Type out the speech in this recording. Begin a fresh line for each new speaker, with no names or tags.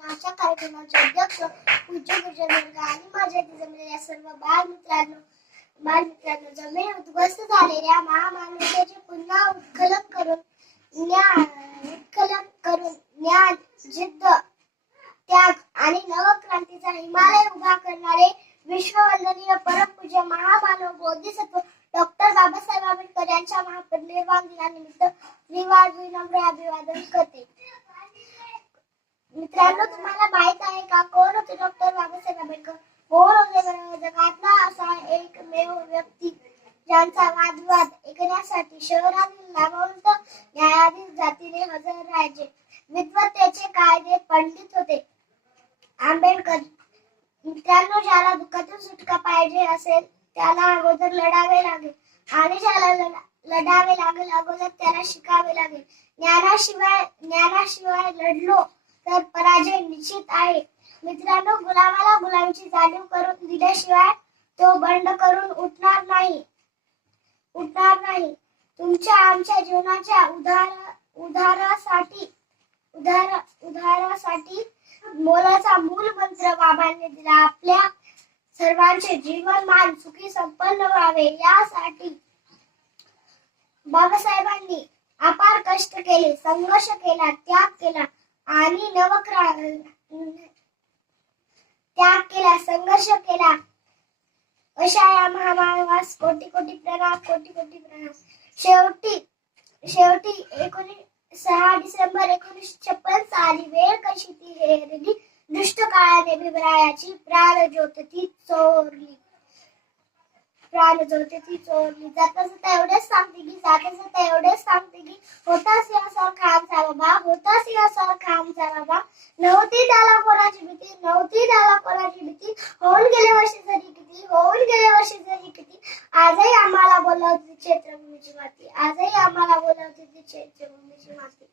दिनाच्या कार्यक्रमाचे अध्यक्ष पूज्य गुरुजन आणि माझ्या जमलेल्या सर्व बालमित्रांनो बालमित्रांनो जमीन उद्ध्वस्त झालेल्या महामानवतेचे पुन्हा उत्खनन करून ज्ञान उत्खनन करून ज्ञान जिद्द त्याग आणि नवक्रांतीचा हिमालय उभा करणारे विश्ववंदनीय परमपूज्य महामानव बोधिसत्व डॉक्टर बाबासाहेब आंबेडकर यांच्या महापरिनिर्वाण दिनानिमित्त विवाद विनम्र अभिवादन करते. मित्रांनो तुम्हाला माहीत आहे का? कोण होते डॉक्टर बाबासाहेब आंबेडकर? कोण होते जगातला असा एकमेव व्यक्ती ज्यांचा वादवाद ऐकण्यासाठी शहरातील नामवंत न्यायाधीश जातीने हजर राहायचे. विद्वत्तेचे कायदे पंडित होते. आंबेडकर मित्रांनो ज्याला दुःखातून सुटका पाहिजे असेल त्याला अगोदर लढावे लागेल आणि ज्याला लढावे लागेल अगोदर त्याला शिकावे लागेल ज्ञानाशिवाय ज्ञानाशिवाय लढलो तर पराजय निश्चित आहे. मित्रांनो गुलामाला गुलामची जाणीव करून दिल्याशिवाय तो बंड करून उठणार नाही. उठणार नाही. तुमच्या आमच्या जीवनाच्या उदार उदारासाठी उदार उदारासाठी मोलाचा मूल मंत्र बाबांनी दिला. आपल्या सर्वांचे जीवनमान सुखी संपन्न व्हावे. यासाठी बाबासाहेबांनी अपार कष्ट केले संघर्ष केला त्याग केला. आणि नवक्रा त्याग केला संघर्ष केला. अशा या महामानवास कोटी कोटी प्रणाम कोटी कोटी प्रणाम. शेवटी शेवटी एकोणीस सहा डिसेंबर एकोणीसशे छप्पन साली वेळ कशी ती हेरली? दुष्ट काळाने बिबरायाची प्राण ज्योत ती चोरली. प्राण ज्योत ती चोरली जाता जाता एवढेच सांगते की जाता जाता एवढेच सांगते की होता सिंहासारखा आमचा बाबा होता सिंहासारखा आमचा बाबा नव्हती त्याला कोणाची भीती नव्हती त्याला कोणाची भीती. होऊन गेले वर्षी जरी किती होऊन गेले वर्षी जरी किती. आजही आम्हाला बोलावती क्षेत्रभूमीची माती. आजही आम्हाला बोलावती ती क्षेत्रभूमीची माती.